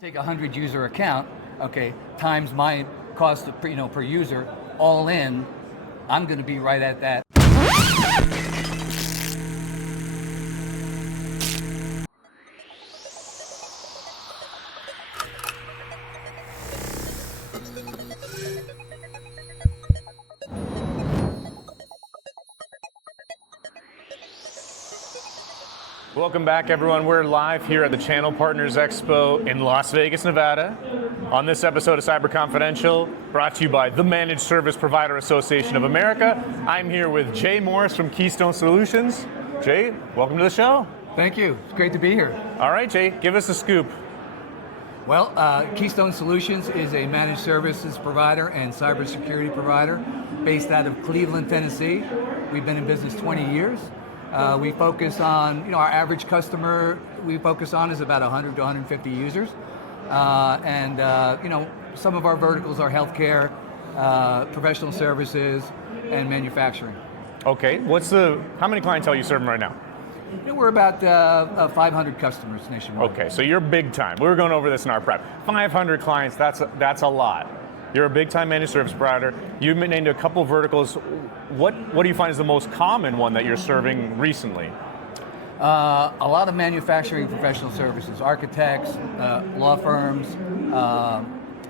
Take a 100 user account, okay, times my cost of, per user, all in, I'm going to be right at that. Welcome back, everyone. We're live here at the Channel Partners Expo in Las Vegas, Nevada. On this episode of Cyber Confidential, brought to you by the Managed Service Provider Association of America. I'm here with Jay Morris from KeyStone Solutions. Jay, welcome to the show. Thank you. It's great to be here. All right, Jay, give us a scoop. Well, KeyStone Solutions is a managed services provider and cybersecurity provider based out of Cleveland, Tennessee. We've been in business 20 years. We focus on, our average customer we focus on is about 100 to 150 users. Some of our verticals are healthcare, professional services, and manufacturing. Okay, how many clientele are you serving right now? We're about 500 customers nationwide. Okay, so you're big time. We were going over this in our prep. 500 clients, that's a lot. You're a big time managed service provider. You've been named a couple verticals. What do you find is the most common one that you're serving recently? A lot of manufacturing professional services, architects, law firms,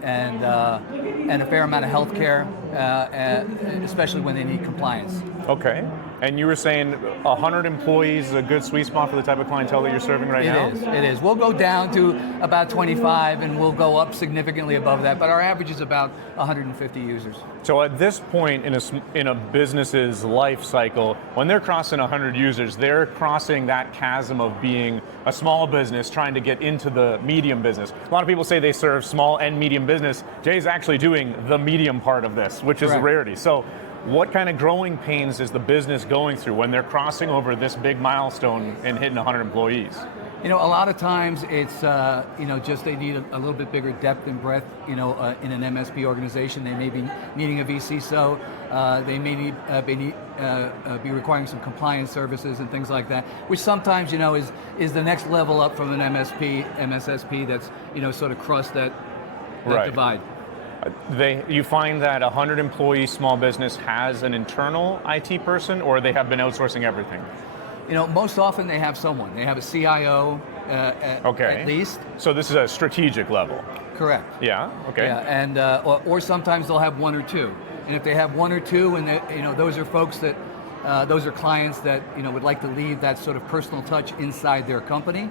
and a fair amount of healthcare, especially when they need compliance. Okay, and you were saying 100 employees is a good sweet spot for the type of clientele that you're serving right now? It is. We'll go down to about 25 and we'll go up significantly above that, but our average is about 150 users. So at this point in a business's life cycle, when they're crossing 100 users, they're crossing that chasm of being a small business trying to get into the medium business. A lot of people say they serve small and medium business. Jay's actually doing the medium part of this, which is a rarity. So what kind of growing pains is the business going through when they're crossing over this big milestone and hitting 100 employees? A lot of times it's, just they need a little bit bigger depth and breadth, in an MSP organization. They may be needing a vCISO. They may be requiring some compliance services and things like that, which sometimes, is the next level up from an MSSP that's, sort of crossed that divide. You find that 100 employee small business has an internal IT person, or they have been outsourcing everything? Most often they have someone. They have a CIO at least. So this is a strategic level. Correct. Yeah. Okay. Yeah, and or sometimes they'll have one or two. And if they have one or two, and those are folks that those are clients that would like to leave that sort of personal touch inside their company,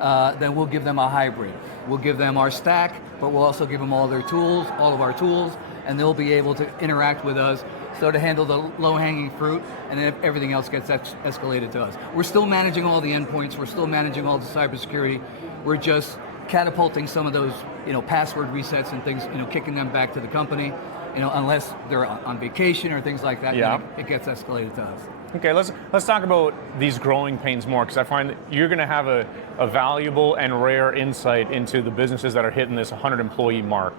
then we'll give them a hybrid. We'll give them our stack, but we'll also give them all of our tools, and they'll be able to interact with us so to handle the low-hanging fruit, and then everything else gets escalated to us. We're still managing all the endpoints, we're still managing all the cybersecurity, we're just catapulting some of those password resets and things, kicking them back to the company, unless they're on vacation or things like that, it gets escalated to us. Okay, let's talk about these growing pains more, because I find that you're going to have a valuable and rare insight into the businesses that are hitting this 100 employee mark.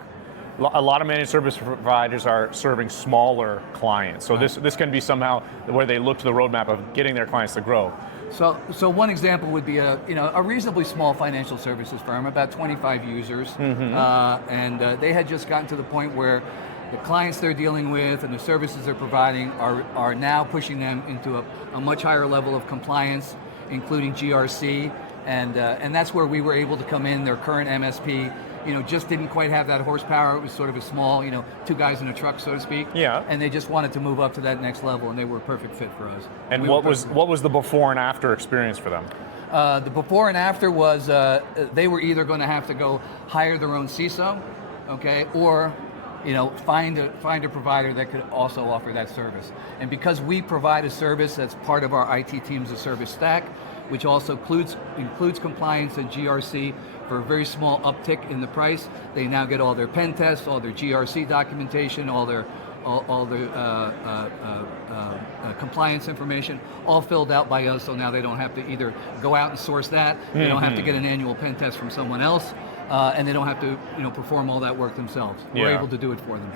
A lot of managed service providers are serving smaller clients, so this can be somehow where they look to the roadmap of getting their clients to grow. So one example would be a reasonably small financial services firm, about 25 users, and they had just gotten to the point where the clients they're dealing with and the services they're providing are now pushing them into a much higher level of compliance, including GRC, and that's where we were able to come in. Their current MSP, just didn't quite have that horsepower. It was sort of a small, two guys in a truck, so to speak. Yeah. And they just wanted to move up to that next level, and they were a perfect fit for us. And what was the before and after experience for them? The before and after was they were either going to have to go hire their own CISO, okay, or find a provider that could also offer that service. And because we provide a service that's part of our IT team's service stack, which also includes compliance and GRC for a very small uptick in the price, they now get all their pen tests, all their GRC documentation, all their compliance information, all filled out by us, so now they don't have to either go out and source that, they don't have to get an annual pen test from someone else, and they don't have to perform all that work themselves. We're able to do it for them.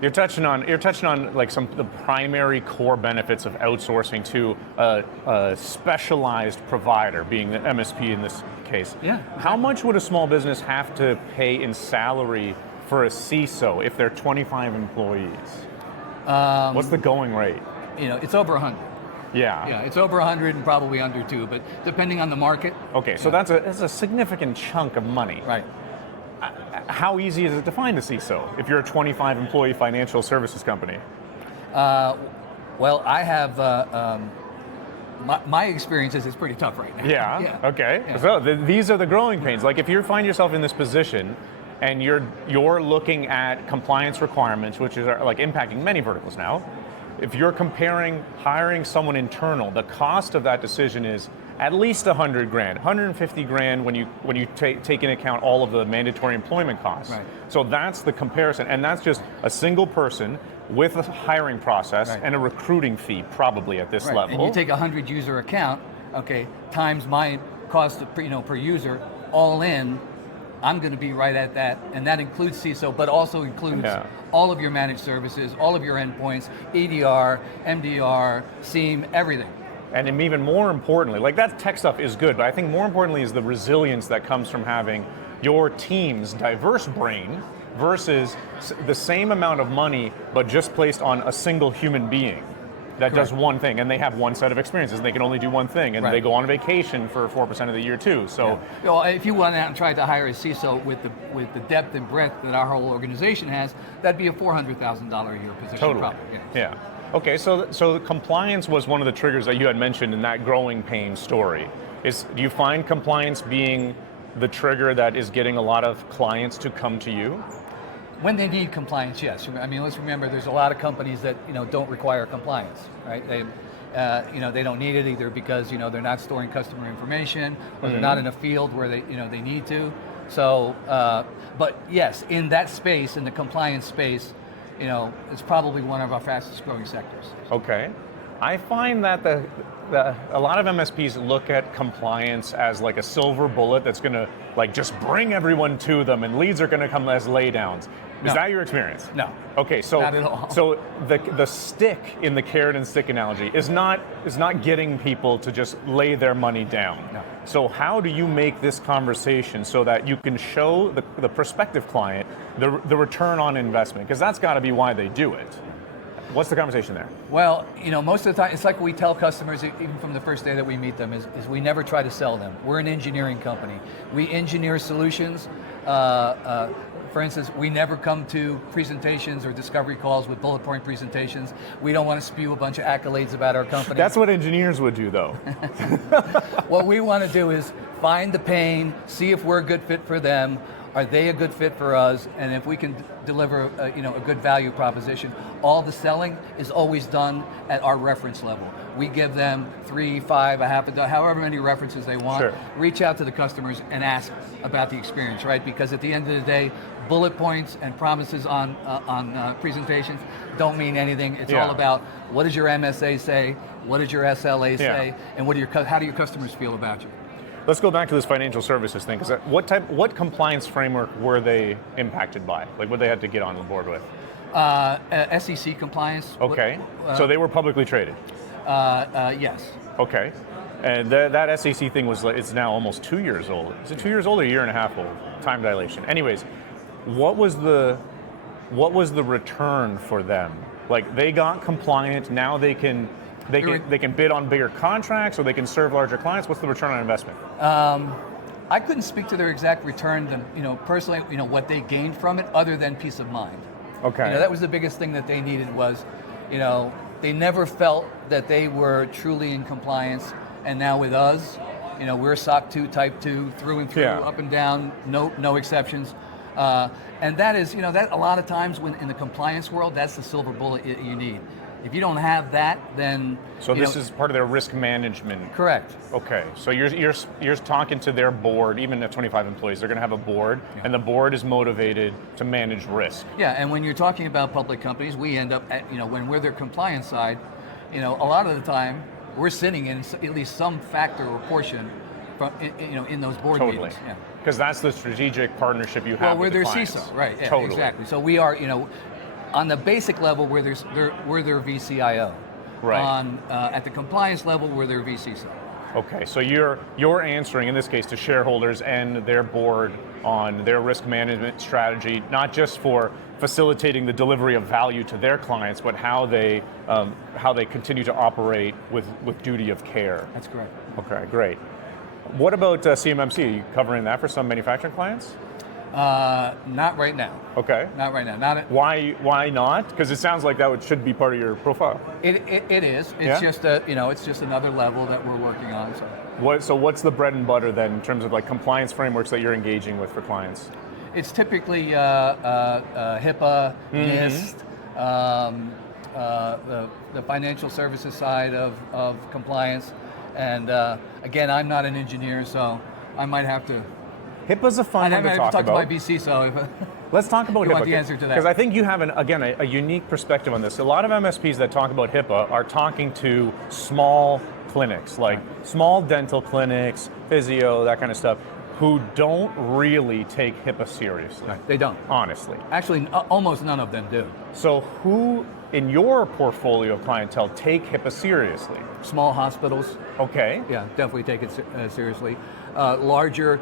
You're touching on like some of the primary core benefits of outsourcing to a specialized provider, being the MSP in this case. Yeah. How much would a small business have to pay in salary for a CISO if they're 25 employees? What's the going rate? It's over 100. Yeah. Yeah, it's over 100 and probably under 2, but depending on the market. Okay, so that's a significant chunk of money. Right. How easy is it to find a CISO if you're a 25 employee financial services company? Well, I have, my experience is it's pretty tough right now. Yeah, okay. Yeah. So these are the growing pains. Like if you find yourself in this position and you're looking at compliance requirements, which is like impacting many verticals now, if you're comparing hiring someone internal, the cost of that decision is at least 100 grand, 150 grand when you take into account all of the mandatory employment costs. Right. So that's the comparison, and that's just a single person with a hiring process and a recruiting fee probably at this level. And you take a 100 user account, okay, times my cost of, per user, all in, I'm going to be right at that, and that includes CISO, but also includes all of your managed services, all of your endpoints, EDR, MDR, SIEM, everything. And even more importantly, like that tech stuff is good, but I think more importantly is the resilience that comes from having your team's diverse brain versus the same amount of money, but just placed on a single human being that does one thing, and they have one set of experiences, and they can only do one thing, and they go on vacation for 4% of the year too. So, well, if you went out and tried to hire a CISO with the depth and breadth that our whole organization has, that'd be a $400,000 a year position. Totally. Probably. Yeah. Okay, so compliance was one of the triggers that you had mentioned in that growing pain story. Do you find compliance being the trigger that is getting a lot of clients to come to you? When they need compliance, yes. I mean, let's remember there's a lot of companies that don't require compliance, right? They don't need it either because they're not storing customer information or they're not in a field where they need to. So, but yes, in that space, in the compliance space, it's probably one of our fastest growing sectors. Okay. I find that a lot of MSPs look at compliance as like a silver bullet that's going to like just bring everyone to them, and leads are going to come as laydowns. Is that your experience? No. Okay, so not at all. So the stick in the carrot and stick analogy is not getting people to just lay their money down. No. So how do you make this conversation so that you can show the prospective client the return on investment? Because that's got to be why they do it. What's the conversation there? Well, most of the time, it's like we tell customers, even from the first day that we meet them, is we never try to sell them. We're an engineering company. We engineer solutions. For instance, we never come to presentations or discovery calls with bullet point presentations. We don't want to spew a bunch of accolades about our company. That's what engineers would do, though. What we want to do is find the pain, see if we're a good fit for them. Are they a good fit for us? And if we can deliver a good value proposition, all the selling is always done at our reference level. We give them 3, 5, a half a dozen, however many references they want. Sure. Reach out to the customers and ask about the experience, right? Because at the end of the day, bullet points and promises on presentations don't mean anything. It's all about what does your MSA say, what does your SLA say, and how do your customers feel about you? Let's go back to this financial services thing. Because what compliance framework were they impacted by? Like, what they had to get on board with? SEC compliance. Okay. So they were publicly traded. Yes. Okay. And that SEC thing it's now almost 2 years old. Is it 2 years old or a year and a half old? Time dilation. Anyways, what was the return for them? Like, they got compliant. Now they can bid on bigger contracts, or they can serve larger clients. What's the return on investment? I couldn't speak to their exact return, personally, what they gained from it, other than peace of mind. Okay. That was the biggest thing that they needed was, they never felt that they were truly in compliance, and now with us, we're SOC 2, Type 2, through and through, up and down, no exceptions. And that is, that a lot of times when in the compliance world, that's the silver bullet you need. If you don't have that, then... So this is part of their risk management. Correct. Okay, so you're talking to their board, even at 25 employees, they're going to have a board, and the board is motivated to manage risk. Yeah, and when you're talking about public companies, we end up at, when we're their compliance side, a lot of the time, we're sitting in at least some factor or portion from, in those board meetings. Yeah. Because that's the strategic partnership you have with the clients. Well, we're their CISO, right, yeah, Totally. Exactly. So we are, On the basic level, we're their vCIO. Right. At the compliance level, we're their vCISO. Okay, so you're answering, in this case, to shareholders and their board on their risk management strategy, not just for facilitating the delivery of value to their clients, but how they continue to operate with duty of care. That's correct. Okay, great. What about CMMC? Are you covering that for some manufacturing clients? Not right now. Okay. Not right now. Why not? Because it sounds like that should be part of your profile. It is. It's just it's just another level that we're working on. So what's the bread and butter then in terms of like compliance frameworks that you're engaging with for clients? It's typically HIPAA, NIST, the financial services side of compliance, and again, I'm not an engineer, so I might have to. HIPAA's a fun one to talk about. To my vCISO. Let's talk about HIPAA. Want the answer to that? Because I think you have a unique perspective on this. A lot of MSPs that talk about HIPAA are talking to small clinics, like small dental clinics, physio, that kind of stuff, who don't really take HIPAA seriously. Right. They don't. Honestly. Actually, almost none of them do. So who in your portfolio of clientele take HIPAA seriously? Small hospitals. Okay. Yeah, definitely take it seriously. Larger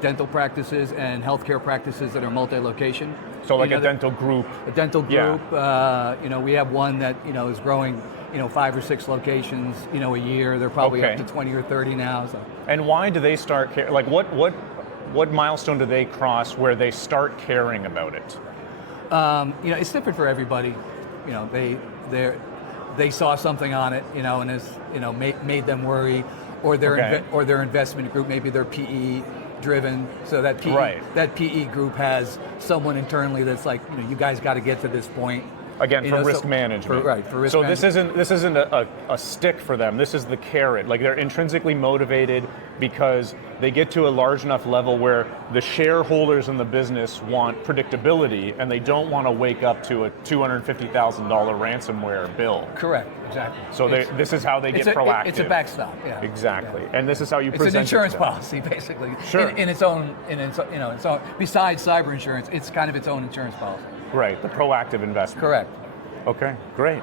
dental practices and healthcare practices that are multi-location. So like a dental group. A dental group. Yeah. We have one that is growing 5 or 6 locations a year. They're probably up to 20 or 30 now. So. And why do they start like what milestone do they cross where they start caring about it? It's different for everybody. They saw something on it, and it's made them worry, or their investment group, maybe they're PE driven, so that PE group has someone internally that's like, you guys got to get to this point. Again, for risk management. For risk so management. this isn't a stick for them. This is the carrot. Like they're intrinsically motivated because they get to a large enough level where the shareholders in the business want predictability, and they don't want to wake up to a $250,000 ransomware bill. Correct. Exactly. So this is how they get proactive. It's a backstop. Yeah. Exactly. Yeah. And this is how you present it. It's an insurance it to them. policy, basically. Sure. In its own. Besides cyber insurance, it's kind of its own insurance policy. Right, the proactive investment. Correct. Okay, great.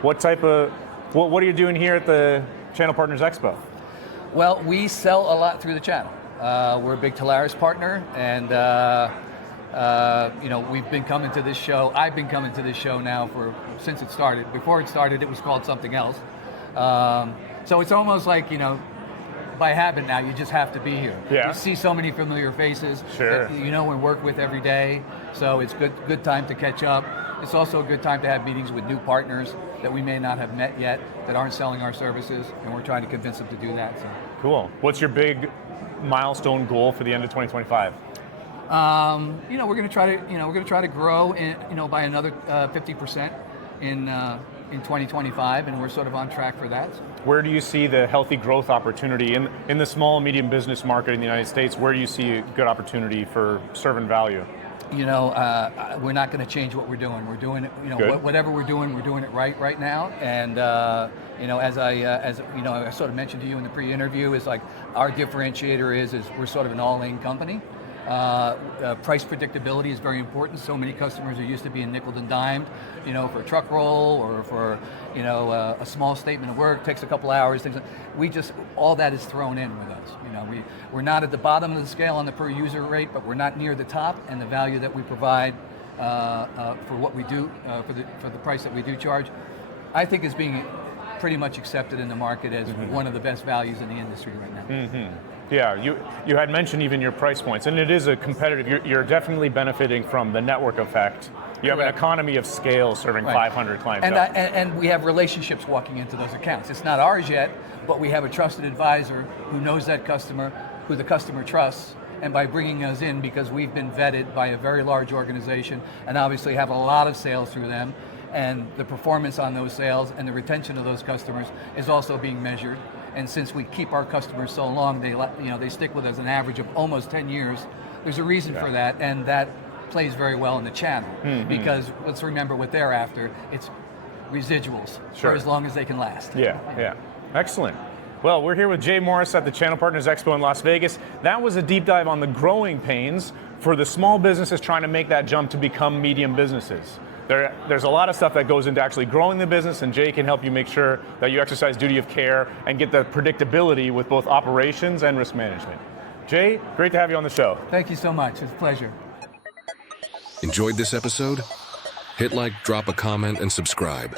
What are you doing here at the Channel Partners Expo? Well, we sell a lot through the channel. We're a big Telarus partner, and we've been coming to this show. I've been coming to this show now since it started. Before it started, it was called something else. So it's almost like, by habit now, you just have to be here. Yeah. You see so many familiar faces Sure. that and work with every day. So it's good time to catch up. It's also a good time to have meetings with new partners that we may not have met yet, that aren't selling our services, and we're trying to convince them to do that. So. Cool. What's your big milestone goal for the end of 2025? We're going to try to grow by another 50% in 2025, and we're sort of on track for that. Where do you see the healthy growth opportunity in the small and medium business market in the United States? Where do you see a good opportunity for serving value? We're not going to change what we're doing. We're doing it, whatever we're doing it right now. And as I sort of mentioned to you in the pre-interview, is like our differentiator is we're sort of an all-in company. Price predictability is very important. So many customers are used to being nickeled and dimed, for a truck roll or for, a small statement of work, takes a couple hours, things like, all that is thrown in with us. We're not at the bottom of the scale on the per user rate, but we're not near the top, and the value that we provide for what we do, for the price that we do charge, I think is being pretty much accepted in the market as one of the best values in the industry right now. Mm-hmm. Yeah, you had mentioned even your price points, and it is a competitive, you're definitely benefiting from the network effect. You have an economy of scale serving 500 clients. And we have relationships walking into those accounts. It's not ours yet, but we have a trusted advisor who knows that customer, who the customer trusts, and by bringing us in, because we've been vetted by a very large organization and obviously have a lot of sales through them, and the performance on those sales and the retention of those customers is also being measured. And since we keep our customers so long, they stick with us an average of almost 10 years. There's a reason for that, and that plays very well in the channel, because let's remember what they're after. It's residuals for as long as they can last. Yeah. Excellent. Well, we're here with Jay Morris at the Channel Partners Expo in Las Vegas. That was a deep dive on the growing pains for the small businesses trying to make that jump to become medium businesses. There's a lot of stuff that goes into actually growing the business, and Jay can help you make sure that you exercise duty of care and get the predictability with both operations and risk management. Jay, great to have you on the show. Thank you so much. It's a pleasure. Enjoyed this episode? Hit like, drop a comment, and subscribe.